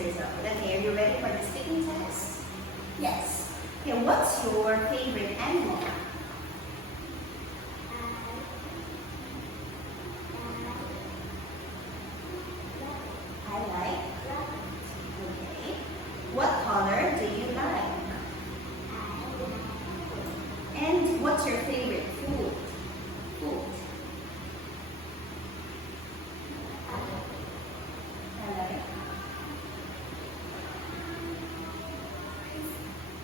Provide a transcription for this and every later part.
scissors. Okay, are you ready for the speaking test? Yes. Okay, what's your favorite animal? I like. Okay. What color do you like? And what's your favorite food? Food. I like.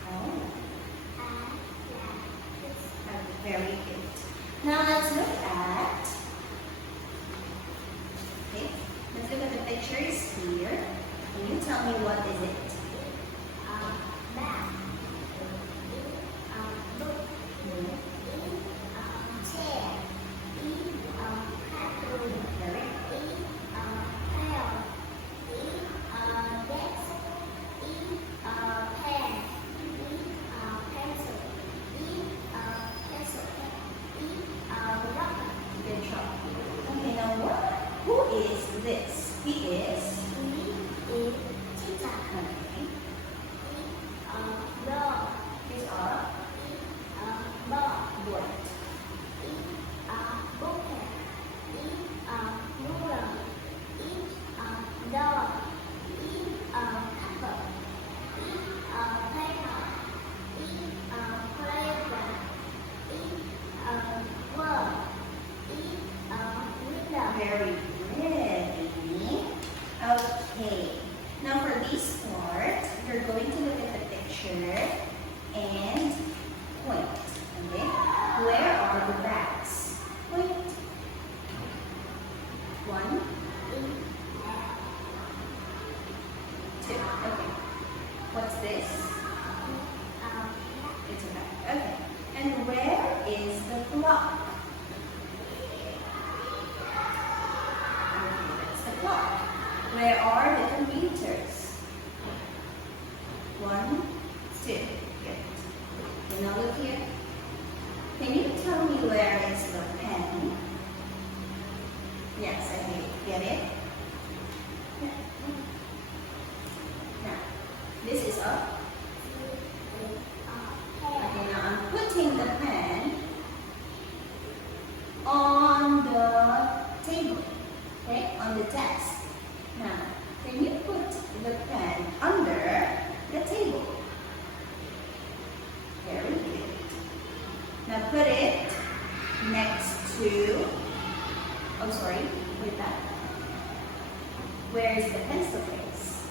Oh, very good. Now let's look at. Okay, let's look at the pictures here. Can you tell me what is it? Good job. Okay, now who is this? He is. Okay. He's a boy. Very good, Amy. Okay. Now for this part, you're going to look at the picture and point. Okay? Where are the bags? Point. 1, 2. Okay. What's this? It's a bag. Okay. And where is the clock? Clock. Where are the computers? 1, 2. Good. Okay, now look here. Can you tell me where is the pen? Yes, I get it. Now, this is a. Okay, now I'm putting the pen on the table. Okay, on the desk. Now, can you put the pen under the table? Very good. Now put it next to, oh sorry, with that. Where is the pencil case?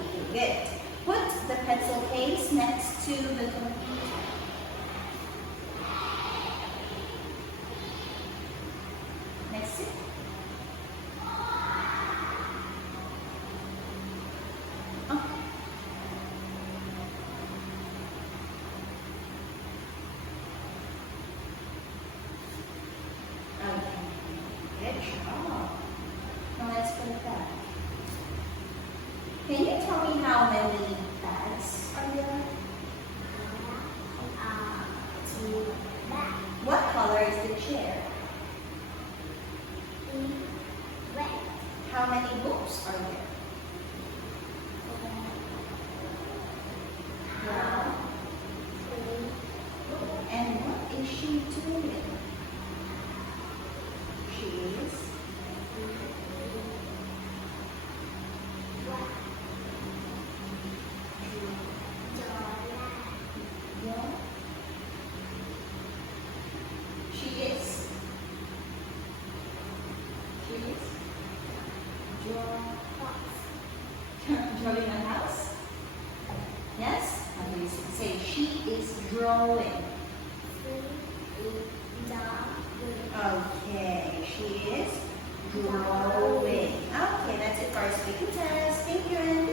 Okay, good. Put the pencil case next to the computer. Next to. Oh. Okay. Good job. Now let's put it back. Can you tell me how many bags are there? What color is the chair? How many books are there? Brown. And what is she doing? She is. Yeah. She is. She is. Drawing a house? Yes? Okay, say she is drawing. Okay, she is drawing. Okay, that's it for our speaking test. Thank you.